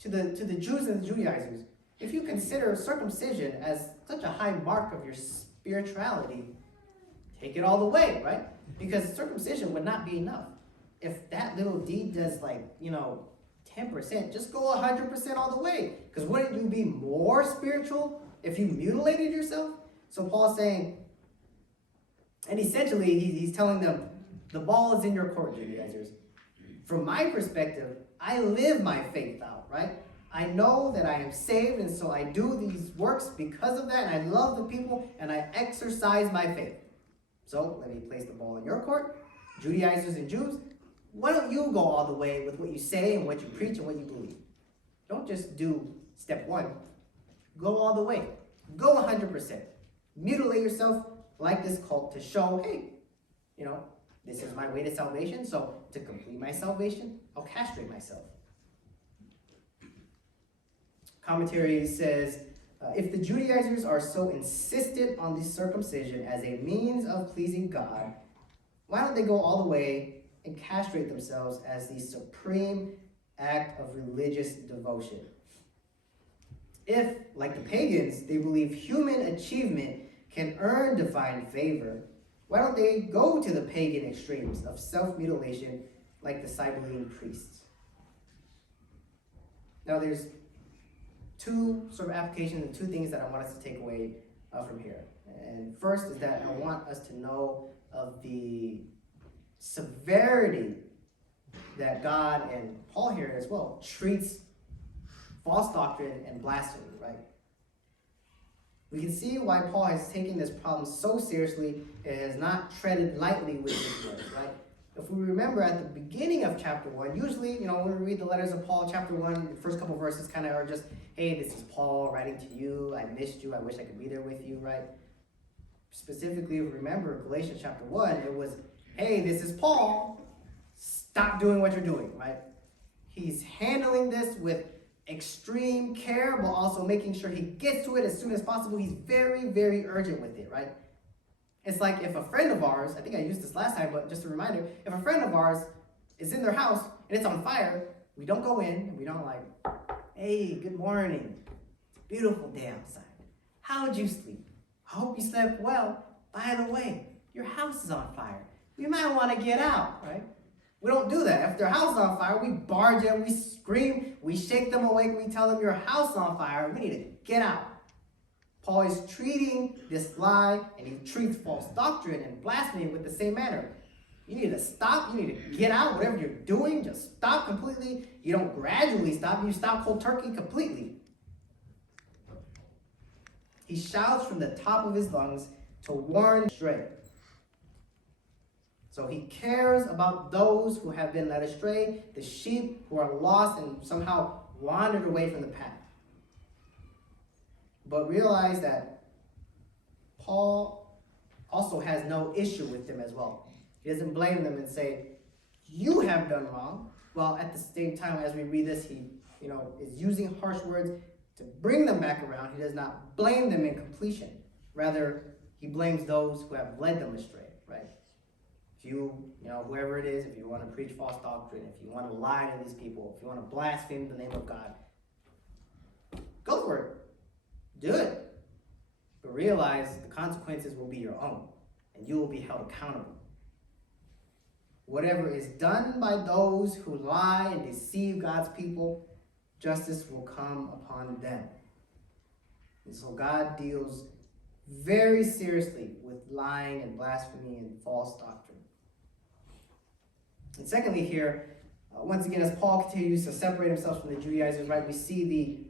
To the Jews and the Judaizers, if you consider circumcision as such a high mark of your spirituality, take it all the way, right? Because circumcision would not be enough. If that little deed does 10%, just go 100% all the way. Because wouldn't you be more spiritual if you mutilated yourself? So Paul's saying, and essentially he's telling them, the ball is in your court, Judaizers. From my perspective, I live my faith out, right? I know that I am saved, and so I do these works because of that, and I love the people, and I exercise my faith. So let me place the ball in your court, Judaizers and Jews. Why don't you go all the way with what you say and what you preach and what you believe? Don't just do step one. Go all the way. Go 100%. Mutilate yourself like this cult to show, hey, this is my way to salvation, so to complete my salvation, I'll castrate myself. Commentary says, if the Judaizers are so insistent on this circumcision as a means of pleasing God, why don't they go all the way and castrate themselves as the supreme act of religious devotion? If, like the pagans, they believe human achievement can earn divine favor, why don't they go to the pagan extremes of self-mutilation like the Cybelean priests? Now there's two sort of applications and two things that I want us to take away from here. And first is that I want us to know of the severity that God, and Paul here as well, treats false doctrine and blasphemy, right? We can see why Paul has taken this problem so seriously and has not treaded lightly with his words, right? If we remember at the beginning of chapter 1, usually, when we read the letters of Paul, chapter 1, the first couple verses kind of are just, hey, this is Paul writing to you, I missed you, I wish I could be there with you, right? Specifically, if we remember Galatians chapter 1, it was, hey, this is Paul, stop doing what you're doing, right? He's handling this with extreme care, but also making sure he gets to it as soon as possible. He's very, very urgent with it, right? It's like if a friend of ours, I think I used this last time, but just a reminder, if a friend of ours is in their house and it's on fire, we don't go in and we don't hey, good morning. It's a beautiful day outside. How'd you sleep? I hope you slept well. By the way, your house is on fire. You might want to get out, right? We don't do that. If their house is on fire, we barge in, we scream, we shake them awake, we tell them your house is on fire, we need to get out. Paul is treating this lie, and he treats false doctrine and blasphemy with the same manner. You need to stop. You need to get out. Whatever you're doing, just stop completely. You don't gradually stop. You stop cold turkey completely. He shouts from the top of his lungs to warn astray. So he cares about those who have been led astray, the sheep who are lost and somehow wandered away from the path. But realize that Paul also has no issue with them as well. He doesn't blame them and say, you have done wrong. Well, at the same time, as we read this, he is using harsh words to bring them back around. He does not blame them in completion. Rather, he blames those who have led them astray, right? If whoever it is, if you want to preach false doctrine, if you want to lie to these people, if you want to blaspheme the name of God, go for it. Do it. But realize the consequences will be your own, and you will be held accountable. Whatever is done by those who lie and deceive God's people, justice will come upon them. And so God deals very seriously with lying and blasphemy and false doctrine. And secondly here, once again, as Paul continues to separate himself from the Judaizers, right, we see the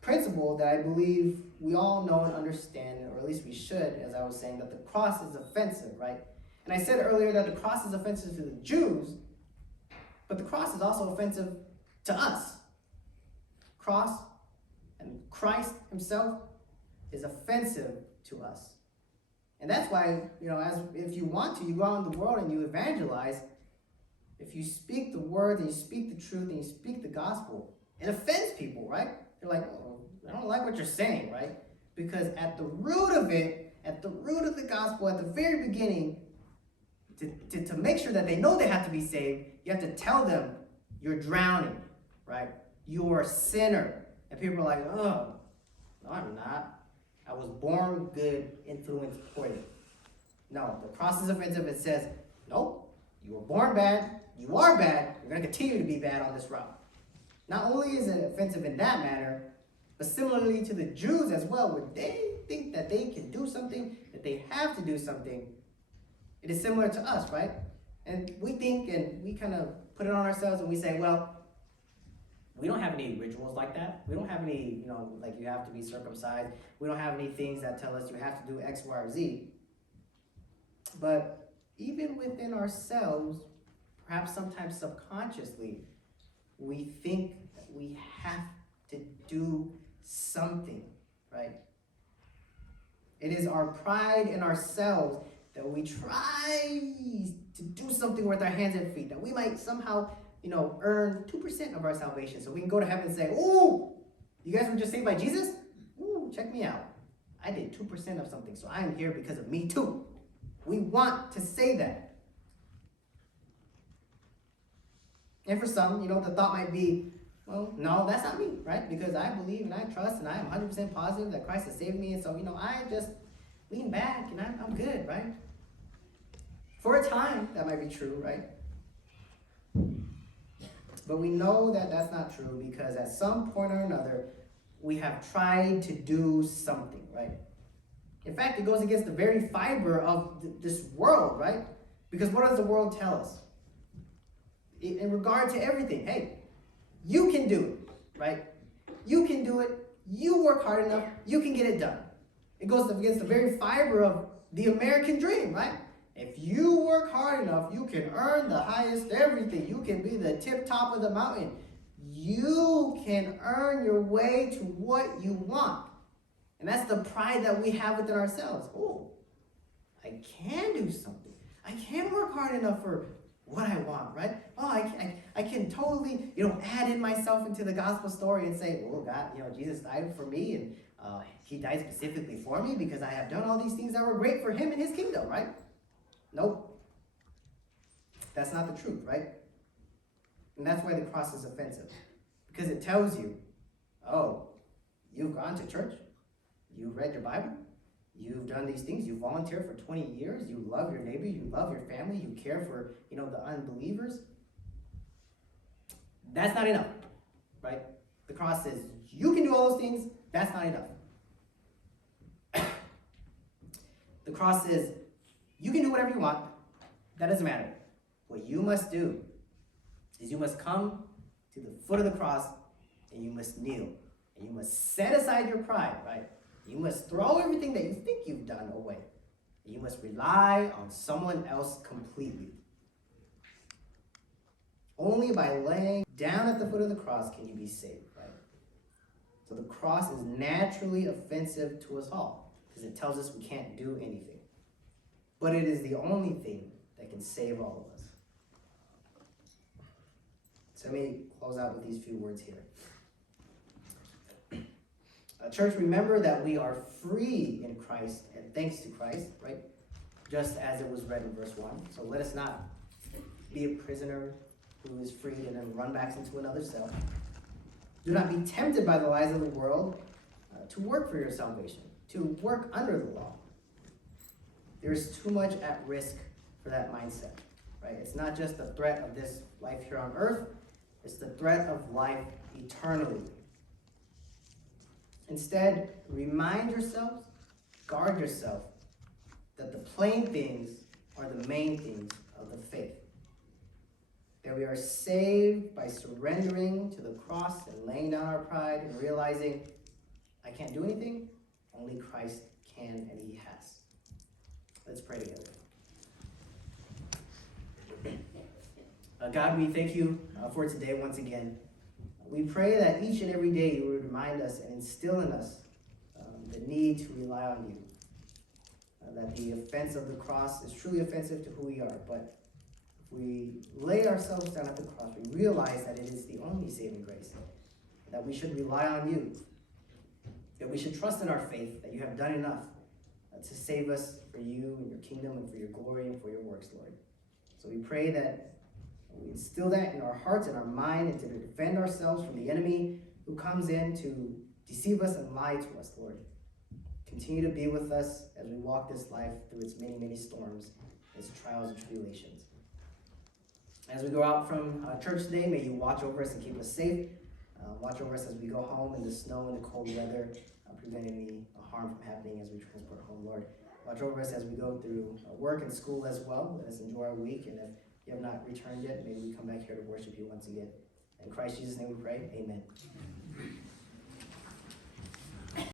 principle that I believe we all know and understand, or at least we should, as I was saying, that the cross is offensive, right? And I said earlier that the cross is offensive to the Jews, but the cross is also offensive to us. Cross and Christ himself is offensive to us. And that's why, if you want to, you go out in the world and you evangelize. If you speak the word and you speak the truth and you speak the gospel, it offends people, right? They're like, oh, I don't like what you're saying, right? Because at the root of it, at the root of the gospel, at the very beginning, to make sure that they know they have to be saved, you have to tell them you're drowning, right? You're a sinner. And people are like, oh, no, I'm not. I was born good, influenced poorly. No, the cross is offensive. It says, nope, you were born bad, you are bad, you're going to continue to be bad on this route. Not only is it offensive in that manner, but similarly to the Jews as well, where they think that they can do something, that they have to do something. It is similar to us, right? And we think and we kind of put it on ourselves and we say, well, we don't have any rituals like that. We don't have any, like you have to be circumcised. We don't have any things that tell us you have to do X, Y, or Z. But even within ourselves, perhaps sometimes subconsciously, we think that we have to do something, right? It is our pride in ourselves that we try to do something with our hands and feet, that we might somehow, earn 2% of our salvation. So we can go to heaven and say, oh, you guys were just saved by Jesus? Ooh, check me out. I did 2% of something, so I am here because of me too. We want to say that. And for some, the thought might be, well, no, that's not me, right? Because I believe and I trust and I am 100% positive that Christ has saved me. And so, I just lean back and I'm good, right? For a time, that might be true, right? But we know that that's not true because at some point or another, we have tried to do something, right? In fact, it goes against the very fiber of this world, right? Because what does the world tell us? In regard to everything, hey, you can do it, right? You can do it. You work hard enough. You can get it done. It goes against the very fiber of the American dream, right? If you work hard enough, you can earn the highest everything. You can be the tip top of the mountain. You can earn your way to what you want. And that's the pride that we have within ourselves. Oh, I can do something. I can work hard enough for what I want, right? Oh, I can totally, add in myself into the gospel story and say, oh, God, Jesus died for me and he died specifically for me because I have done all these things that were great for him and his kingdom, right? Nope. That's not the truth, right? And that's why the cross is offensive. Because it tells you, oh, you've gone to church, you've read your Bible, you've done these things, you volunteered for 20 years, you love your neighbor, you love your family, you care for, the unbelievers. That's not enough, right? The cross says, you can do all those things, that's not enough. The cross says, you can do whatever you want. That doesn't matter. What you must do is you must come to the foot of the cross and you must kneel. And you must set aside your pride, right? You must throw everything that you think you've done away. You must rely on someone else completely. Only by laying down at the foot of the cross can you be saved, right? So the cross is naturally offensive to us all because it tells us we can't do anything. But it is the only thing that can save all of us. So let me close out with these few words here. Church, remember that we are free in Christ and thanks to Christ, right? Just as it was read in verse 1. So let us not be a prisoner who is freed and then run back into another cell. Do not be tempted by the lies of the world to work for your salvation, to work under the law. There is too much at risk for that mindset, right? It's not just the threat of this life here on earth, it's the threat of life eternally. Instead, remind yourselves, guard yourself, that the plain things are the main things of the faith. That we are saved by surrendering to the cross and laying down our pride and realizing, I can't do anything, only Christ can and he has. Let's pray together. God, we thank you for today once again. We pray that each and every day you would remind us and instill in us the need to rely on you. That the offense of the cross is truly offensive to who we are, but if we lay ourselves down at the cross, we realize that it is the only saving grace, that we should rely on you, that we should trust in our faith, that you have done enough to save us for you and your kingdom and for your glory and for your works, Lord. So we pray that we instill that in our hearts and our mind and to defend ourselves from the enemy who comes in to deceive us and lie to us, Lord. Continue to be with us as we walk this life through its many, many storms, its trials and tribulations. As we go out from church today, may you watch over us and keep us safe. Watch over us as we go home in the snow and the cold weather, prevent any harm from happening as we transport home, Lord. Watch over us as we go through work and school as well. Let us enjoy our week, and if you have not returned yet, may we come back here to worship you once again. In Christ Jesus' name we pray, amen.